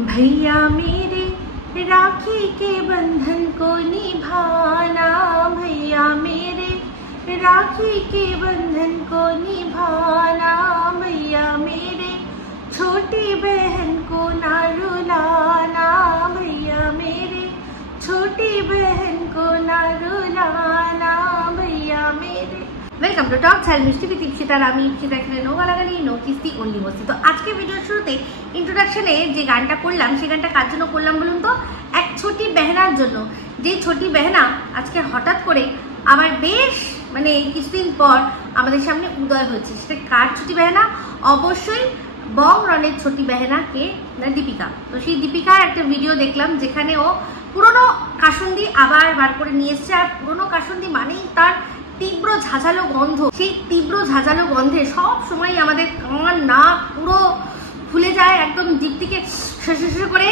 भैया मेरे राखी के बंधन को निभाना, भैया मेरे राखी के बंधन को निभाना, भैया मेरे छोटी बहन को ना रुलाना, भैया मेरे छोटी बहन को ना रुलाना, भैया मेरे। Welcome to talk channel Mishti with Ipsita. আমি ইপসিতা, এখানে নো গালাগালি, নো কিস্তি, অনলি মস্তি। তো আজকে ভিডিওর শুরুতে ইন্ট্রোডাকশনে যে গানটা করলাম সেই গানটা কার জন্য করলাম বলুন তো? এক ছোটি বেহনার জন্য। যে ছোটি বেহনা আজকে হঠাৎ করে আমার বেশ কিছুদিন পর আমাদের সামনে উদয় হয়েছে। সেটা কার ছোটি বেহনা? অবশ্যই বং রনের ছোটি বেহনা কে না, দীপিকা। তো সেই দীপিকার একটা ভিডিও দেখলাম যেখানে ও পুরনো কাসুন্দি আবার বার করে নিয়ে এসছে। আর পুরনো কাসুন্দি মানেই তার তীব্র ঝাঁঝালো গন্ধ। সেই তীব্র ঝাঁঝালো গন্ধে সব সময় আমাদের কান নাক পুরো ফুলে যায়, একদম জিভ থেকে শো করে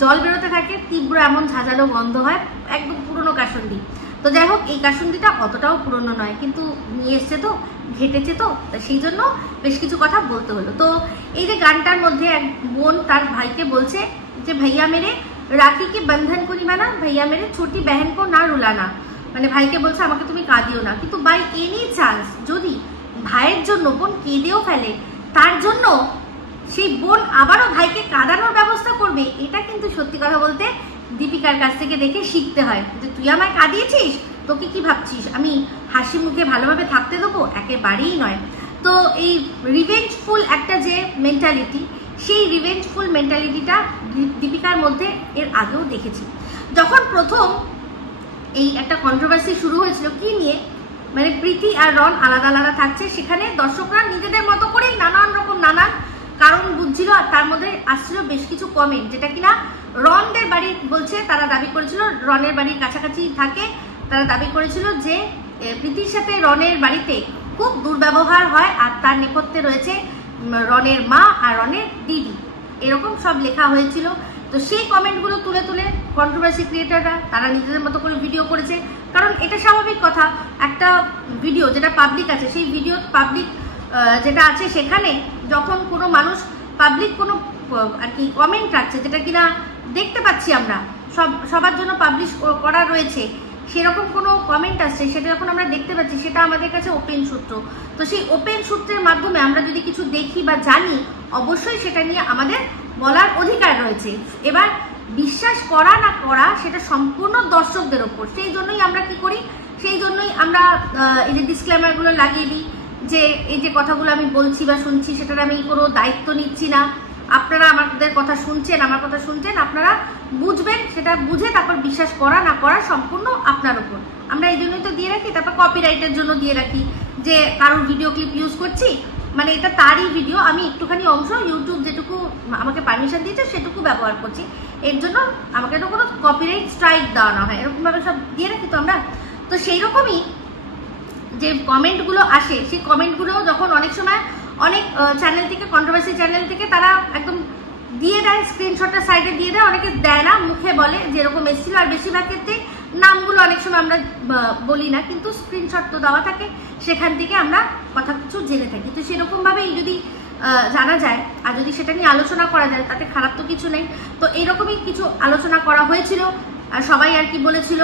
জল বেরোতে থাকে, তীব্র এমন ঝাঁঝালো গন্ধ হয়, একদম পুরনো কাসুন্দি। তো যাই হোক, এই কাসুন্দিটা অতটাও পুরনো নয়, কিন্তু নিয়ে এসছে তো, ঘেটেছে তো, সেই জন্য বেশ কিছু কথা বলতে হলো। তো এই যে গানটার মধ্যে এক বোন তার ভাইকে বলছে যে ভাইয়া মেরে রাখি কি বন্ধন কো নিভানা, ভাইয়া মেরে ছোটি বহন কো না রুলানা। মানে ভাইকে বলছে আমাকে তুমি কাঁদিও না। কিন্তু বাই এনি চান্স যদি ভাইয়ের জন্য বোন কেঁদেও ফেলে, তার জন্য সেই বোন আবারও ভাইকে কাঁদানোর ব্যবস্থা করবে, এটা কিন্তু সত্যি কথা বলতে দীপিকার কাছ থেকে দেখে শিখতে হয়। যে তুই আমায় কাঁদিয়েছিস, তোকে কি ভাবছিস আমি হাসি মুখে ভালোভাবে থাকতে দেবো? একেবারেই নয়। তো এই রিভেঞ্জফুল একটা যে মেন্টালিটি, সেই রিভেঞ্জফুল মেন্টালিটিটা দীপিকার মধ্যে এর আগেও দেখেছি। যখন প্রথম এই একটা কন্ট্রোভার্সি শুরু হয়েছিল কি নিয়ে, মানে প্রীতি আর রন আলাদা আলাদা থাকছে, সেখানে দর্শকরা নিজেদের মতো করেই নানান কারণ বুঝছিল। আর তার মধ্যে আসছিল বেশ কিছু কমেন্ট, যেটা কিনা রনদের বাড়ি বলছে, তারা দাবি করেছিল রনের বাড়ির কাছাকাছি থাকে, তারা দাবি করেছিল যে প্রীতির সাথে রনের বাড়িতে খুব দুর্ব্যবহার হয়, আর তার নেপথ্যে রয়েছে রনের মা আর রনের দিদি, এরকম সব লেখা হয়েছিল। তো সেই কমেন্টগুলো তুলে তুলে কন্ট্রোভার্সি ক্রিয়েটাররা তারা নিজেদের মতো করে ভিডিও করেছে। কারণ এটা স্বাভাবিক কথা, একটা ভিডিও যেটা পাবলিক আছে, সেই ভিডিও পাবলিক যেটা আছে, সেখানে যখন কোনো মানুষ পাবলিক কোনো আর কি কমেন্ট রাখছে, যেটা কিনা দেখতে পাচ্ছি আমরা সবার জন্য পাবলিশ করা রয়েছে, সেরকম কোনো কমেন্ট আসছে, সেটা যখন আমরা দেখতে পাচ্ছি, সেটা আমাদের কাছে ওপেন সূত্র। তো সেই ওপেন সূত্রের মাধ্যমে আমরা যদি কিছু দেখি বা জানি, অবশ্যই সেটা নিয়ে আমাদের বলার অধিকার রয়েছে। এবার বিশ্বাস করা না করা সেটা সম্পূর্ণ দর্শকদের ওপর। সেই জন্যই আমরা কি করি, সেই জন্যই আমরা এই যে ডিসক্লেমারগুলো লাগিয়ে দিই যে এই যে কথাগুলো আমি বলছি বা শুনছি, সেটার আমি কোনো দায়িত্ব নিচ্ছি না। আপনারা আমাদের কথা শুনছেন, আমার কথা শুনছেন, আপনারা বুঝবেন, সেটা বুঝে তারপর বিশ্বাস করা না করা সম্পূর্ণ আপনার ওপর। আমরা এই জন্যই তো দিয়ে রাখি। তারপর কপিরাইটের জন্য দিয়ে রাখি যে কারোর ভিডিও ক্লিপ ইউজ করছি, মানে এটা তারই ভিডিও, আমি একটুখানি অংশ ইউটিউব যেটুকু আমাকে পারমিশন দিয়েছে সেটুকু ব্যবহার করছি, এর জন্য আমাকে তো কোনো কপিরাইট স্ট্রাইক দেওয়া না হয়, এরকমভাবে সব দিয়ে রাখি তো আমরা। তো সেই রকমই যে কমেন্টগুলো আসে, সেই কমেন্টগুলো যখন অনেক সময় অনেক চ্যানেল থেকে, কন্ট্রোভার্সি চ্যানেল থেকে তারা একদম দিয়ে দেয়, স্ক্রিনশটটা সাইডে দিয়ে দেয়, অনেকে দেয় না, মুখে বলে যেরকম এসেছিল। আর বেশিরভাগ ক্ষেত্রে নামগুলো অনেক সময় আমরা বলি না, কিন্তু স্ক্রিনশট তো দেওয়া থাকে, সেখান থেকে আমরা কথা কিছু জেনে থাকি। তো সেরকমভাবেই যদি জানা যায় আর যদি সেটা নিয়ে আলোচনা করা যায়, তাতে খারাপ তো কিছু নেই। তো এইরকমই কিছু আলোচনা করা হয়েছিল, আর সবাই আর কি বলেছিল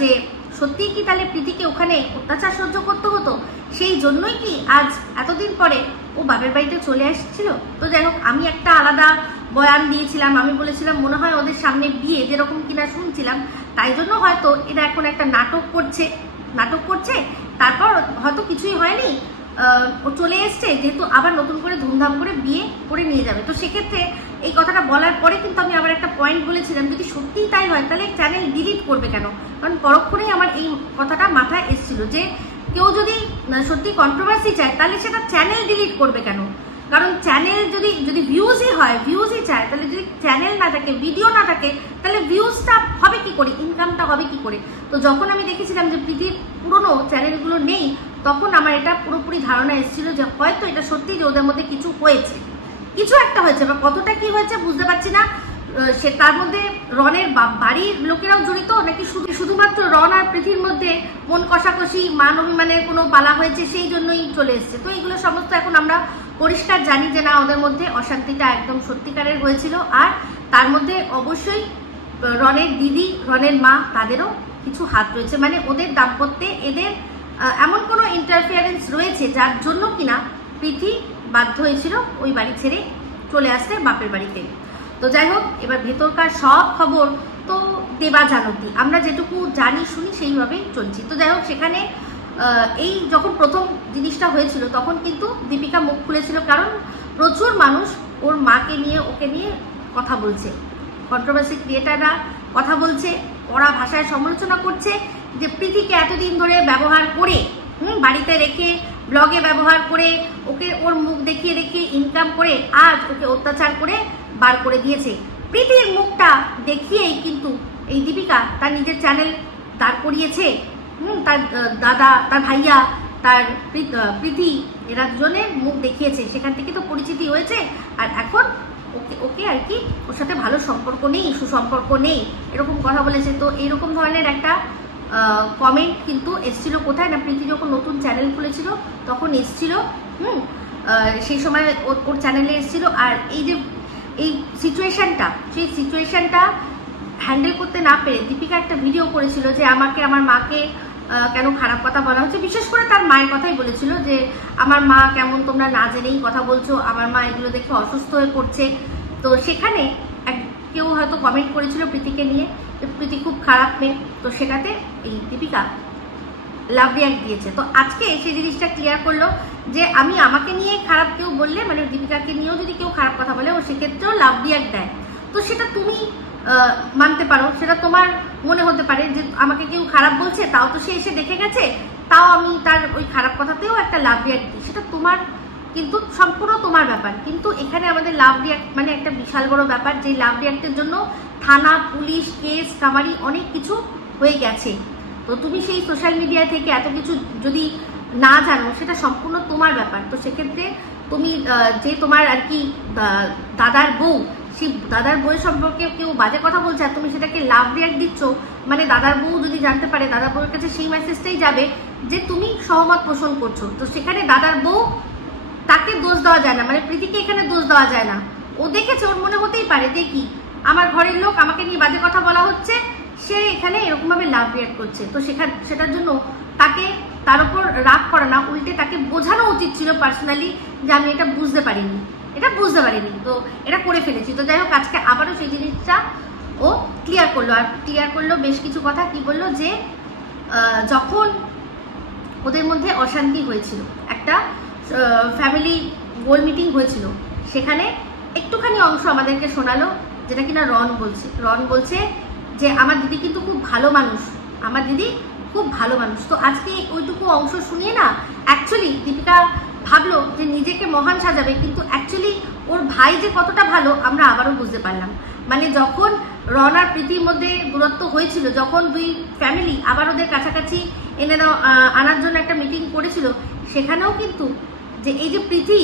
যে সত্যিই কি তাহলে প্রীতিকে ওখানে অত্যাচার সহ্য করতে হতো, সেই জন্যই কি আজ এতদিন পরে ও বাপের বাড়িতে চলে আসছিল। তো যাই হোক, আমি একটা আলাদা বয়ান দিয়েছিলাম, আমি বলেছিলাম মনে হয় ওদের সামনে বিয়ে, যেরকম কিনা শুনছিলাম, তাই জন্য হয়তো এটা এখন একটা নাটক করছে, তারপর হয়তো কিছুই হয়নি, ও চলে এসছে, যেহেতু আবার নতুন করে ধুমধাম করে বিয়ে করে নিয়ে যাবে। তো সেক্ষেত্রে এই কথাটা বলার পরে কিন্তু আমি আবার একটা পয়েন্ট বলেছিলাম, যদি সত্যিই তাই হয় তাহলে চ্যানেল ডিলিট করবে কেন? কারণ পরক্ষণেই আমার এই কথাটা মাথায় এসেছিল যে কেউ যদি সত্যি কন্ট্রোভার্সি চায়, তাহলে সেটা চ্যানেল ডিলিট করবে কেন? কারণ চ্যানেল যদি ভিউজই হয়, ভিউজই চায়, তাহলে যদি চ্যানেল না থাকে, ভিডিও না থাকে, তাহলে ভিউজটা হবে কি করে, ইনকামটা হবে কি করে? তো যখন আমি দেখেছিলাম যে প্রীতির পুরনো চ্যানেলগুলো নেই, তখন আমার এটা পুরোপুরি ধারণা এসেছিল যে হয়তো এটা সত্যি যে ওদের মধ্যে কিছু হয়েছে, কিছু একটা হয়েছে, বা কতটা কি হয়েছে বুঝতে পারছি না। সে তার মধ্যে রনের বাড়ির লোকেরাও জড়িত, নাকি শুধুমাত্র রন আর প্রীতির মধ্যে মন কষাকষি, মান অভিমানের কোনো পালা হয়েছে, সেই জন্যই চলে এসছে। তো এইগুলো সমস্ত এখন আমরা পরিষ্কার জানি যে না, ওদের মধ্যে অশান্তিটা একদম সত্যিকারের হয়েছিল। আর তার মধ্যে অবশ্যই রনের দিদি, রনের মা, তাদেরও কিছু হাত রয়েছে। মানে ওদের দাম্পত্যে এদের এমন কোনো ইন্টারফিয়ারেন্স রয়েছে যার জন্য কিনা প্রীতি বাধ্য হয়েছিল ওই বাড়ি ছেড়ে চলে আসতে বাপের বাড়িতে। তো যাই হোক, এবার ভেতরকার সব খবর তো দেবা জানতি, আমরা যেটুকু জানি শুনি সেইভাবেই চলছি। তো যাই হোক, সেখানে এই যখন প্রথম জিনিসটা হয়েছিল তখন কিন্তু দীপিকা মুখ খুলেছিল, কারণ প্রচুর মানুষ ওর মাকে নিয়ে, ওকে নিয়ে কথা বলছে, কন্ট্রোভার্সি ক্রিয়েটাররা কথা বলছে, ওরা ভাষায় সমালোচনা করছে যে প্রীতিকে এতদিন ধরে ব্যবহার করে, বাড়িতে রেখে, ব্লগে ব্যবহার করে, ওকে ওর মুখ দেখিয়ে দেখিয়ে ইনকাম করে আজ ওকে অত্যাচার করে বার করে দিয়েছে। প্রীতির মুখটা দেখিয়েই কিন্তু এই দীপিকা তার নিজের চ্যানেল দাঁড় করিয়েছে। তার দাদা, তার ভাইয়া, তার প্রীতি, এরা দুজনের মুখ দেখিয়েছে, সেখান থেকে তো পরিচিতি হয়েছে। আর এখন ওকে আর কি ওর সাথে ভালো সম্পর্ক নেই, সুসম্পর্ক নেই, এরকম কথা বলেছে। তো এইরকম ধরনের একটা কমেন্ট কিন্তু এসছিল কোথায় না, প্রীতি যখন নতুন চ্যানেল খুলেছিল তখন এসছিল, সেই সময় ওর চ্যানেলে এসছিল। আর এই যে এই সিচুয়েশনটা, সেই সিচুয়েশনটা হ্যান্ডেল করতে না পেরে দীপিকা একটা ভিডিও করেছিল যে আমাকে, আমার মাকে কেন খারাপ কথা বলা হচ্ছে। বিশেষ করে তার মায়ের কথাই বলেছিল যে আমার মা কেমন, তোমরা না জেনেই কথা বলছো, আমার মা এগুলো দেখে অসুস্থ হয়ে পড়ছে। তো সেখানে কেউ হয়তো কমেন্ট করেছিল প্রীতিকে নিয়ে, প্রীতি খুব খারাপ মেয়ে। তো সেটাতে এই দীপিকা লাভ রিয়াক্ট দিয়েছে। তো আজকে সেই জিনিসটা ক্লিয়ার করলো যে আমি, আমাকে নিয়ে খারাপ কেউ বললে, মানে দীপিকাকে নিয়েও যদি কেউ খারাপ কথা বলে, ও সেক্ষেত্রেও লাভ রিয়াক্ট দেয়। তো সেটা তুমি মানতে পারো, সেটা তোমার মনে হতে পারে যে আমাকে কেউ খারাপ বলছে, তাও তো সে এসে দেখে গেছে, তাও আমি তার ওই খারাপ কথাতেও একটা লাভ রিয়াক্ট দিই, সেটা তোমার কিন্তু সম্পূর্ণ তোমার ব্যাপার। কিন্তু এখানে আমাদের লাভ রিয়াক্ট মানে একটা বিশাল বড় ব্যাপার, যে লাভ রিয়াক্টের জন্য থানা, পুলিশ, কেস কামারি অনেক কিছু হয়ে গেছে। তো তুমি সেই সোশ্যাল মিডিয়া থেকে এত কিছু যদি না জানো, সেটা সম্পূর্ণ তোমার ব্যাপার। তো সেক্ষেত্রে তুমি যে তোমার আর কি দাদার বউ, সেই দাদার বউয়ের সম্পর্কে কেউ বাজে কথা বলছে আর তুমি সেটাকে লাভ রিয়াক্ট দিচ্ছ, মানে দাদার বউ যদি জানতে পারে, দাদার বউয়ের কাছে সেই মেসেজটাই যাবে যে তুমি সহমত পোষণ করছো। তো সেখানে দাদার বউ, তাকে দোষ দেওয়া যায় না, মানে প্রীতিকে এখানে দোষ দেওয়া যায় না। ও দেখেছে, ওর মনে হতেই পারে যে কি আমার ঘরের লোক, আমাকে নিয়ে বাজে কথা বলা হচ্ছে, সে এখানে এরকম ভাবে লাভ রিয়াক্ট করছে। তো সেটার জন্য তাকে তার উপর রাগ করা না, উল্টে তাকে বোঝানো উচিত ছিল পার্সোনালি যে আমি এটা বুঝতে পারিনি, তো এটা করে ফেলেছি। তো যাই হোক, আজকে আবারও সেই জিনিসটা ও ক্লিয়ার করলো। আর ক্লিয়ার করলো বেশ কিছু কথা। কি বললো যে যখন ওদের মধ্যে অশান্তি হয়েছিল, একটা ফ্যামিলি গোল মিটিং হয়েছিল, সেখানে একটুখানি অংশ আমাদেরকে শোনালো, যেটা কিনা রন বলছে যে আমার দিদি কিন্তু খুব ভালো মানুষ, আমার দিদি খুব ভালো মানুষ। তো আজকে ওইটুকু অংশ শুনিয়ে না, অ্যাকচুয়ালি দীপিকা ভাবলো যে নিজেকে মহান সাজাবে, কিন্তু অ্যাকচুয়ালি ওর ভাই যে কতটা ভালো আমরা আবারও বুঝতে পারলাম। মানে যখন রন আর প্রীতির মধ্যে দূরত্ব হয়েছিল, যখন দুই ফ্যামিলি আবার ওদের কাছাকাছি এনে আনার জন্য একটা মিটিং করেছিল, সেখানেও কিন্তু যে এই যে প্রীতি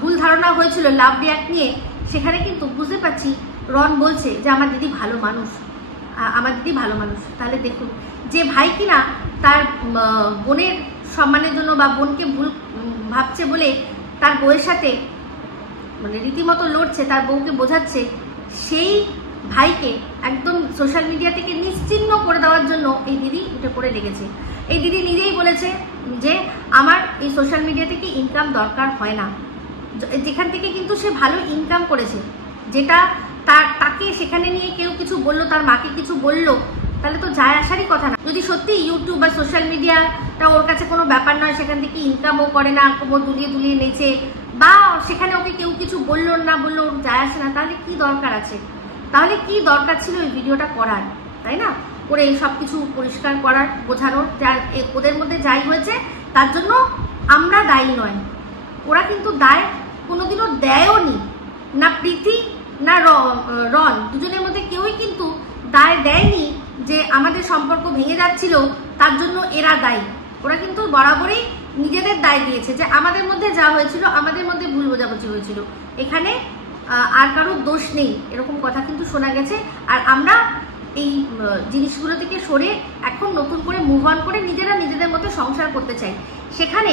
ভুল ধারণা হয়েছিল লাভ রিয়াক্ট নিয়ে, সেখানে কিন্তু বুঝতে পারছি রন বলছে যে আমার দিদি ভালো মানুষ, আমার দিদি ভালো মানুষ। তাহলে দেখুন, যে ভাই কিনা তার বোনের সম্মানের জন্য বা বোনকে ভুল ভাবছে বলে তার বউয়ের সাথে মানে রীতিমতো লড়ছে, তার বউকে বোঝাচ্ছে, সেই ভাইকে একদম সোশ্যাল মিডিয়া থেকে নিশ্চিহ্ন করে দেওয়ার জন্য এই দিদি উঠে পড়ে লেগেছে। এই দিদি নিজেই বলেছে যে আমার এই সোশ্যাল মিডিয়া থেকে ইনকাম দরকার হয় না, যেখান থেকে কিন্তু সে ভালো ইনকাম করেছে, যেটা তাকে সেখানে নিয়ে কেউ কিছু বললো, তার মাকে কিছু বললো, তাহলে তো যায় আসারই কথা না। যদি সত্যি ইউটিউব বা সোশ্যাল মিডিয়াটা ওর কাছে কোনো ব্যাপার নয়, সেখান থেকে ইনকামও করে না, কোমর দুলিয়ে নেচে, বা সেখানে ওকে কেউ কিছু বললো না বললো, ওর যায় আসে না, তাহলে কি দরকার আছে? তাহলে কি দরকার ছিল এই ভিডিওটা করার, তাই না? করে সব কিছু পরিষ্কার করার, বোঝানোর, ওদের মধ্যে যাই হয়েছে তার জন্য আমরা দায়ী নয়। ওরা কিন্তু দায় কোনোদিনও দেয়ও নি, না প্রীতি না রন, দুজনের মধ্যে কেউই কিন্তু দায় দেয়নি যে আমাদের সম্পর্ক ভেঙে যাচ্ছিল তার জন্য এরা দায়ী। ওরা কিন্তু বরাবরই নিজেদের দায় দিয়েছে যে আমাদের মধ্যে যা হয়েছিল, আমাদের মধ্যে ভুল বোঝাবুঝি হয়েছিল, এখানে আর কারোর দোষ নেই, এরকম কথা কিন্তু শোনা গেছে। আর আমরা এই জিনিসগুলো থেকে সরে এখন নতুন করে মুভ অন করে নিজেরা নিজেদের মধ্যে সংসার করতে চাই। সেখানে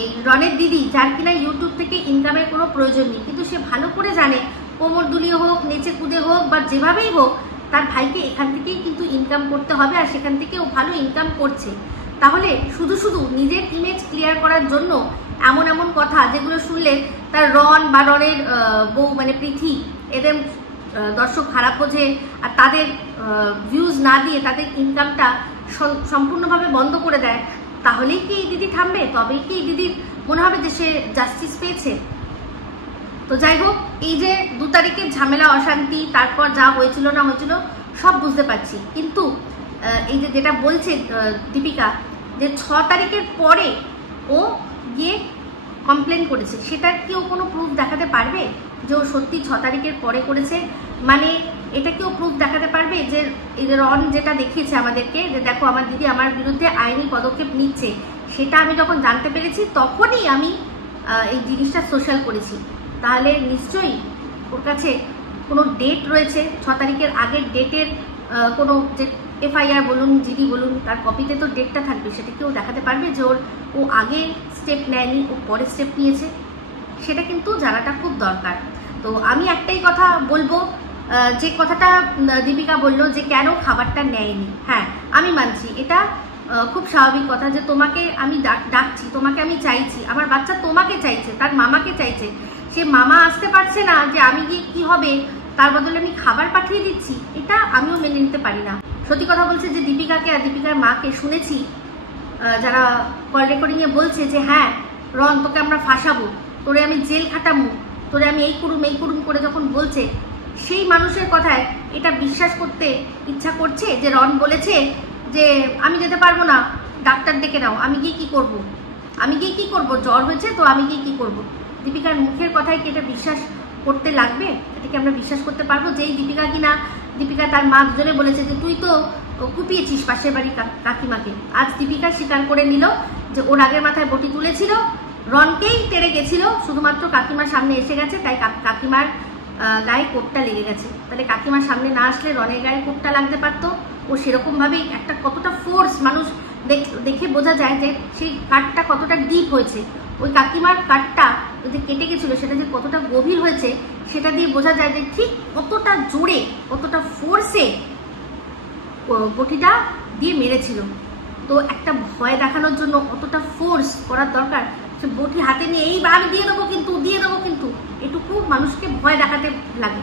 এই রনের দিদি, যার কিনা ইউটিউব থেকে ইনকামের কোনো প্রয়োজন নেই, কিন্তু সে ভালো করে জানে কোমর দুলিয়ে হোক, নেচে কুদে হোক বা যেভাবেই হোক, তার ভাইকে এখান থেকেই কিন্তু ইনকাম করতে হবে, আর সেখান থেকে ও ভালো ইনকাম করছে। তাহলে শুধু শুধু নিজের ইমেজ ক্লিয়ার করার জন্য এমন এমন কথা যেগুলো শুনলে তার রন বা রনের বউ মানে পৃথি এদের দর্শক খারাপ বোঝে, আর তাদের ভিউজ না দিয়ে তাদের ইনকামটা সম্পূর্ণভাবে বন্ধ করে দেয়, তাহলেই কি এই দিদি থামবে? তবেই কি এই দিদির মনে হবে যে সে জাস্টিস পেয়েছে? তো যাই হোক, এই যে 2 তারিখের ঝামেলা অশান্তি, তারপর যা হয়েছিল না হয়েছিল সব বুঝতে পারছি, কিন্তু এই যে যেটা বলছে দীপিকা যে 6 তারিখের পরে ও গিয়ে কমপ্লেন করেছে, সেটার কি ও কোনো প্রুফ দেখাতে পারবে যে ও সত্যি 6 তারিখের পরে করেছে? মানে এটা কি ও প্রুফ দেখাতে পারবে যে এই যে রন যেটা দেখিয়েছে আমাদেরকে যে দেখো আমার দিদি আমার বিরুদ্ধে আইনি পদক্ষেপ নিচ্ছে, সেটা আমি যখন জানতে পেরেছি তখনই আমি এই জিনিসটা সোশ্যাল করেছি? তাহলে নিশ্চয়ই ওর কাছে কোনো ডেট রয়েছে, 6 তারিখের আগের ডেটের কোনো যে এফআইআর বলুন, জিডি বলুন, তার কপিতে তো ডেটটা থাকবে, সেটা কি ও দেখাতে পারবে যে ও আগে স্টেপ নেয়নি, ও পরে স্টেপ নিয়েছে? সেটা কিন্তু জানাটা খুব দরকার। তো আমি একটাই কথা বলবো, যে কথাটা দীপিকা বললো যে কেন খাবারটা নেয়নি, হ্যাঁ আমি মানছি, এটা খুব স্বাভাবিক কথা যে তোমাকে আমি ডাকছি, তোমাকে আমি চাইছি, আমার বাচ্চা তোমাকে চাইছে, তার মামাকে চাইছে, সে মামা আসতে পারছে না, যে আমি গিয়ে কি হবে তার বদলে আমি খাবার পাঠিয়ে দিচ্ছি, এটা আমিও মেনে নিতে পারি না। সত্যি কথা বলছে যে দীপিকাকে আর দীপিকার মাকে শুনেছি যারা কল রেকর্ডিংয়ে বলছে যে হ্যাঁ রন তোকে আমরা ফাঁসাবো, তোরে আমি জেল খাটাবো, তোরে আমি এই করুম করে যখন বলছে, সেই মানুষের কথায় এটা বিশ্বাস করতে ইচ্ছা করছে যে রন বলেছে যে আমি যেতে পারবো না, ডাক্তার ডেকে নাও, আমি গিয়ে কি করব, আমি গিয়ে কি করব, জ্বর হয়েছে তো আমি গিয়ে কি করব? দীপিকার মুখের কথায় কি এটা বিশ্বাস করতে লাগবে? এটাকে আমরা বিশ্বাস করতে পারবো? যেই দীপিকা কিনা, দীপিকা তার মা দুজনে বলেছে যে তুই তো কুপিয়েছিস পাশের বাড়ির কাকিমাকে, আজ দীপিকা স্বীকার করে নিল যে ওর আগের মাথায় বটি তুলেছিল, রনকেই তেড়ে গেছিল, শুধুমাত্র কাকিমার সামনে এসে গেছে, তাই কাকিমার গায়ে কোটটা লেগে গেছে। তাহলে কাকিমার সামনে না আসলে রনের গায়ে কোটটা লাগতে পারতো। ও সেরকমভাবেই একটা কতটা ফোর্স মানুষ দেখে বোঝা যায় যে সেই কাটটা কতটা ডিপ হয়েছে, ওই কাকিমার কাটটা যে কেটে গেছিলো সেটা যে কতটা গভীর হয়েছে সেটা দিয়ে বোঝা যায় যে ঠিক কতটা জোরে, কতটা ফোর্সে বটিটা দিয়ে মেরেছিল। তো একটা ভয় দেখানোর জন্য অতটা ফোর্স করার দরকার? সে বটি হাতে নিয়ে এইবার আমি দিয়ে দেবো কিন্তু এটুকু মানুষকে ভয় দেখাতে লাগে,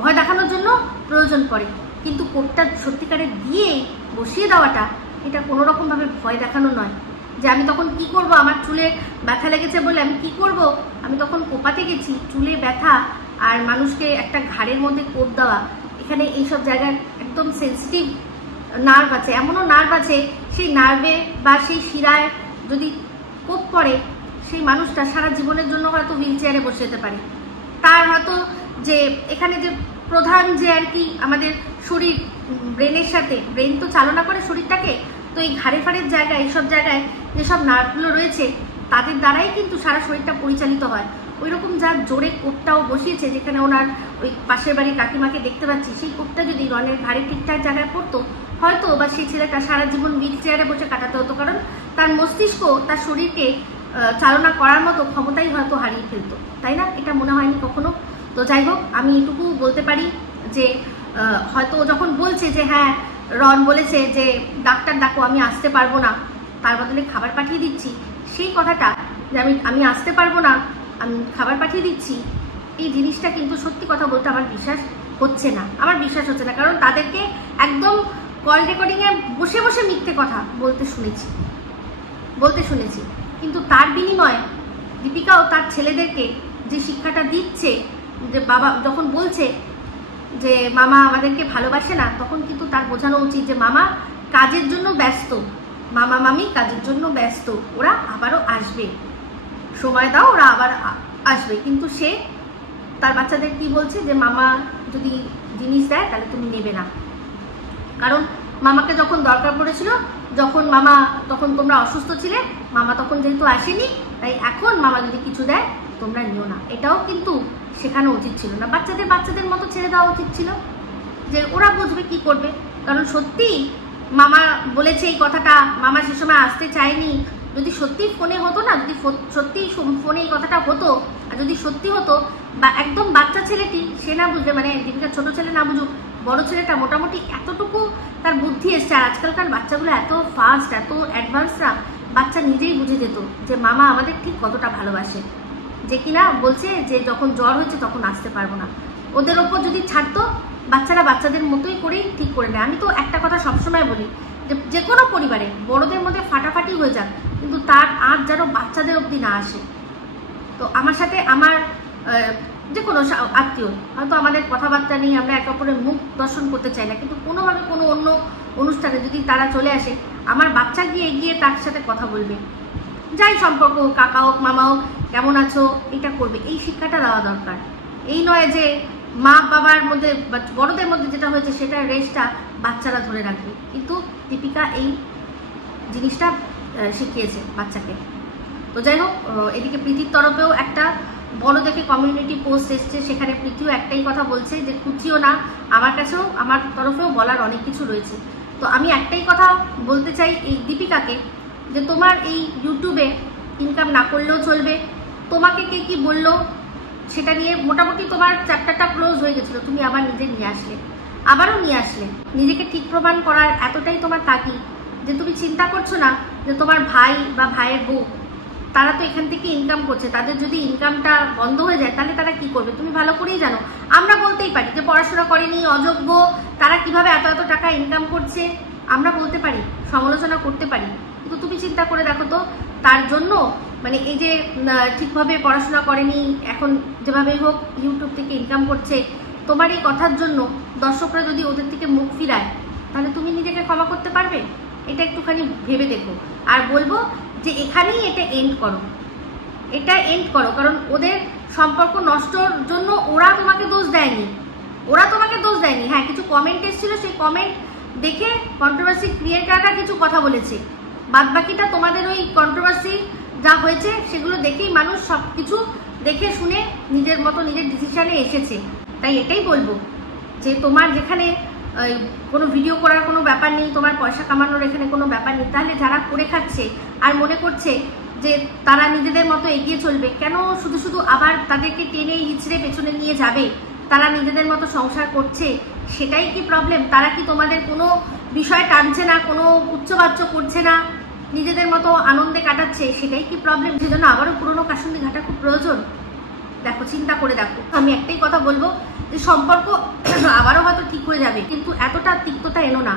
ভয় দেখানোর জন্য প্রয়োজন পড়ে, কিন্তু কোটটা সত্যিকারের দিয়ে বসিয়ে দেওয়াটা এটা কোনো রকমভাবে ভয় দেখানো নয়। যে আমি তখন কি করব, আমার চুলে ব্যথা লেগেছে বলে আমি কি করব, আমি তখন কোপাতে গেছি, চুলে ব্যথা আর মানুষকে একটা ঘাড়ের মধ্যে কোপ দেওয়া, এখানে এইসব জায়গায় একদম সেন্সিটিভ নার্ভ আছে, এমনও নার্ভ আছে সেই নার্ভে বা সেই শিরায় যদি কোপ পড়ে সেই মানুষটা সারা জীবনের জন্য হয়তো হুইল চেয়ারে বসে যেতে পারে। তার হয়তো যে এখানে যে প্রধান যে আর কি আমাদের শরীর, ব্রেনের সাথে, ব্রেন তো চালনা করে শরীরটাকে, তো এই ঘাড়ে ফাড়ের জায়গায়, এইসব জায়গায় যেসব নার্ভগুলো রয়েছে তাদের দ্বারাই কিন্তু সারা শরীরটা পরিচালিত হয়। ওই রকম যার জোরে কোটটাও বসিয়েছে, যেখানে ওনার ওই পাশের বাড়ির কাকিমাকে দেখতে পাচ্ছি, সেই কোটটা যদি রনের ঘাড়ে ঠিকঠাক জায়গায় পড়তো হয়তো বা সেই ছেলেটা সারা জীবন হুইল চেয়ারে বসে কাটাতে হতো, কারণ তার মস্তিষ্ক তার শরীরকে চালনা করার মতো ক্ষমতাই হয়তো হারিয়ে ফেলতো, তাই না? এটা মনে হয়নি কখনো। তো যাই হোক, আমি এটুকু বলতে পারি যে হয়তো যখন বলছে যে হ্যাঁ রন বলেছে যে ডাক্তার ডাকো, আমি আসতে পারবো না, তার বদলে খাবার পাঠিয়ে দিচ্ছি, সেই কথাটা যে আমি আসতে পারবো না, আমি খাবার পাঠিয়ে দিচ্ছি, এই জিনিসটা কিন্তু সত্যি কথা বলতে আমার বিশ্বাস হচ্ছে না, কারণ তাদেরকে একদম কল রেকর্ডিংয়ে বসে বসে মিথ্যে কথা বলতে শুনেছি, কিন্তু তার বিনিময়ে দীপিকাও তার ছেলেদেরকে যে শিক্ষাটা দিচ্ছে, যে বাবা যখন বলছে যে মামা আমাদেরকে ভালোবাসে না, তখন কিন্তু তার বোঝানো উচিত যে মামা কাজের জন্য ব্যস্ত, মামা মামি কাজের জন্য ব্যস্ত, ওরা আবারও আসবে, সময় দাও, ওরা আবার আসবে। কিন্তু সে তার বাচ্চাদের কি বলছে যে মামা যদি জিনিস দেয় তাহলে তুমি নেবে না, কারণ মামাকে যখন দরকার পড়েছিল, তখন তোমরা অসুস্থ ছিলে, মামা তখন যেহেতু আসেনি, তাই এখন মামা যদি কিছু দেয় তোমরা নিও না। এটাও কিন্তু শেখানো উচিত ছিল না, বাচ্চাদের মতো ছেড়ে দেওয়া উচিত ছিল, যে ওরা বুঝবে কি করবে। কারণ সত্যি মামা বলেছে এই কথাটা, মামা সে সময় আসতে চায়নি, যদি সত্যি ফোনে হতো না, যদি সত্যি ফোনে এই কথাটা হতো, আর যদি সত্যি হতো বা একদম বাচ্চা ছেলেটি সে না বুঝবে, মানে দীপিকার ছোট ছেলে না বুঝুক, বড় ছেলেটা মোটামুটি এতটুকু তার বুদ্ধি এসছে। আর আজকালকার বাচ্চাগুলো এত ফাস্ট, এত অ্যাডভান্সরা, বাচ্চা নিজেই বুঝে যেত যে মামা আমাদের ঠিক কতটা ভালোবাসে, যে কিনা বলছে যে যখন জ্বর হয়েছে তখন আসতে পারবো না। ওদের ওপর যদি ছাড়তো, বাচ্চারা বাচ্চাদের মতোই করেই ঠিক করে নেয়। আমি তো একটা কথা সবসময় বলি যে কোনো পরিবারে বড়দের মধ্যে ফাটাফাটি হয়ে যাক, কিন্তু তার আজ যেন বাচ্চাদের অবধি না আসে। তো আমার সাথে আমার যে কোনো আত্মীয় হয়তো আমাদের কথাবার্তা নেই, আমরা একে অপরের মুখ দর্শন করতে চাই না, কিন্তু কোনোভাবে কোনো অন্য অনুষ্ঠানে যদি তারা চলে আসে, আমার বাচ্চা গিয়ে এগিয়ে তার সাথে কথা বলবে, যাই সম্পর্ক হোক, কাকা হোক, মামা হোক, কেমন আছো, এটা করবে। এই শিক্ষাটা দেওয়া দরকার। এই নয় যে মা বাবার মধ্যে বড়দের মধ্যে যেটা হয়েছে সেটার রেসটা বাচ্চারা ধরে রাখবে। কিন্তু দীপিকা এই জিনিসটা শিখিয়েছে বাচ্চাকে। তো যাই হোক, এদিকে প্রীতির তরফেও একটা বড় দেখে কমিউনিটি পোস্ট এসছে, সেখানে প্রীতিও একটাই কথা বলছে যে খুঁজিও না, আমার কাছেও আমার তরফেও বলার অনেক কিছু রয়েছে। তো আমি একটাই কথা বলতে চাই এই দীপিকাকে, যে তোমার এই ইউটিউবে ইনকাম না করলেও চলবে। তোমাকে কে কি বললো সেটা নিয়ে মোটামুটি তোমার চ্যাপ্টারটা ক্লোজ হয়ে গেছিলো, তুমি আবার নিজে নিয়ে আসলে, আবারও নিয়ে আসলে। নিজেকে ঠিক প্রমাণ করার এতটাই তোমার তাকি যে তুমি চিন্তা করছো না যে তোমার ভাই বা ভাইয়ের বউ তারা তো এখান থেকে ইনকাম করছে, তাদের যদি ইনকামটা বন্ধ হয়ে যায় তাহলে তারা কি করবে তুমি ভালো করেই জানো। আমরা বলতেই পারি যে পড়াশোনা করেনি, অযোগ্য, তারা কিভাবে এত এত টাকা ইনকাম করছে, আমরা বলতে পারি, সমালোচনা করতে পারি, কিন্তু তুমি চিন্তা করে দেখো তো, তার জন্য মানে এই যে ঠিকভাবে পড়াশোনা করেনি, এখন যেভাবে হোক ইউটিউব থেকে ইনকাম করছে, তোমার এই কথার জন্য দর্শকরা যদি ওদের থেকে মুখ ফিরায়, তাহলে তুমি নিজেকে ক্ষমা করতে পারবে? এটা একটুখানি ভেবে দেখো। আর বলবো যে এখানেই এটা এন্ড করো, এটা এন্ড করো, কারণ ওদের সম্পর্ক নষ্টর জন্য ওরা তোমাকে দোষ দেয়নি, হ্যাঁ কিছু কমেন্ট এসেছিল, সেই কমেন্ট দেখে কন্ট্রোভার্সি ক্রিয়েটাররা কিছু কথা বলেছে, বাদবাকিটা তোমাদের ওই কন্ট্রোভার্সি যা হয়েছে সেগুলো দেখেই মানুষ সব কিছু দেখে শুনে নিজের মতো নিজের ডিসিশনে এসেছে। তাই এটাই বলবো যে তোমার যেখানে কোনো ভিডিও করার কোনো ব্যাপার নেই, তোমার পয়সা কামানোর এখানে কোনো ব্যাপার নেই, তাহলে যারা করে খাচ্ছে আর মনে করছে যে তারা নিজেদের মতো এগিয়ে চলবে, কেন শুধু শুধু আবার তাদেরকে টেনে হিচড়ে পেছনে নিয়ে যাবে? তারা নিজেদের মতো সংসার করছে, সেটাই কি প্রবলেম? তারা কি তোমাদের কোনো বিষয় টানছে না, কোনো উচ্চবাচ্য করছে না, নিজেদের মতো আনন্দে কাটাচ্ছে, সেটাই কি প্রবলেম? সেজন্য আবারও পুরনো কাসুন্দি ঘাটা খুব প্রয়োজন। দেখো, চিন্তা করে দেখো। আমি একটাই কথা বলবো যে সম্পর্ক আবারও হয়তো ঠিক হয়ে যাবে, কিন্তু এতটা তিক্ততা এনো না।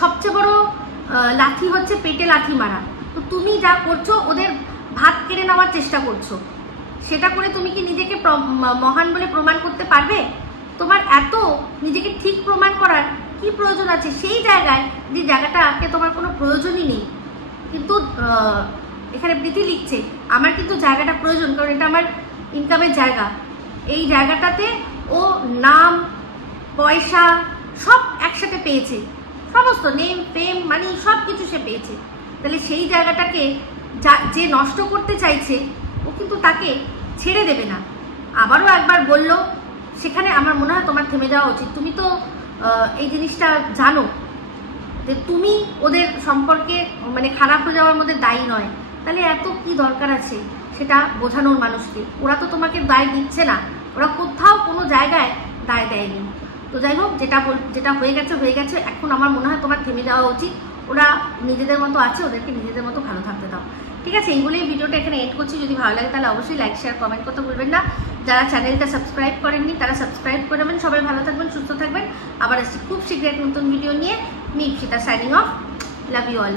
সবচেয়ে বড় লাথি হচ্ছে পেটে লাথি মারা। তো তুমি যা করছো, ওদের ভাত কেড়ে নেওয়ার চেষ্টা করছো, সেটা করে তুমি কি নিজেকে মহান বলে প্রমাণ করতে পারবে? তোমার এত নিজেকে ঠিক প্রমাণ করার কি প্রয়োজন আছে সেই জায়গায়, যে জায়গাটাকে তোমার কোনো প্রয়োজনই নেই। কিন্তু এখানে প্রীতি লিখছে আমার কিন্তু জায়গাটা প্রয়োজন, কারণ এটা আমার ইনকামের জায়গা। এই জায়গাটাতে ও নাম, পয়সা সব একসাথে পেয়েছে, সমস্ত নেম, ফেম, মানি সব কিছু সে পেয়েছে। তাহলে সেই জায়গাটাকে যে নষ্ট করতে চাইছে, ও কিন্তু তাকে ছেড়ে দেবে না। আবারও একবার বললো, সেখানে আমার মনে হয় তোমার থেমে যাওয়া উচিত। তুমি তো এই জিনিসটা জানো যে তুমি ওদের সম্পর্কে মানে খারাপ হয়ে যাওয়ার মধ্যে দায়ী নয়, তাহলে এত কি দরকার আছে সেটা বোঝানোর মানুষকে? ওরা তো তোমাকে দায় দিচ্ছে না, ওরা কোথাও কোনো জায়গায় দায় দেয়নি। তো যাই হোক, যেটা হয়ে গেছে। এখন আমার মনে হয় তোমার থেমে যাওয়া উচিত। ওরা নিজেদের মতো আছে, ওদেরকে নিজেদের মতো ভালো থাকতে দাও, ঠিক আছে? এই বলেই ভিডিওটা এখানে এন্ড করছি। যদি ভালো লাগে তাহলে অবশ্যই লাইক, শেয়ার, কমেন্ট করতে ভুলবেন না। যারা চ্যানেলটা সাবস্ক্রাইব করেননি তারা সাবস্ক্রাইব করে নেবেন। সবাই ভালো থাকবেন, সুস্থ থাকবেন। আবার আসছি খুব শীঘ্রই এক নতুন ভিডিও নিয়ে। Me Ipsita signing off. Love you all.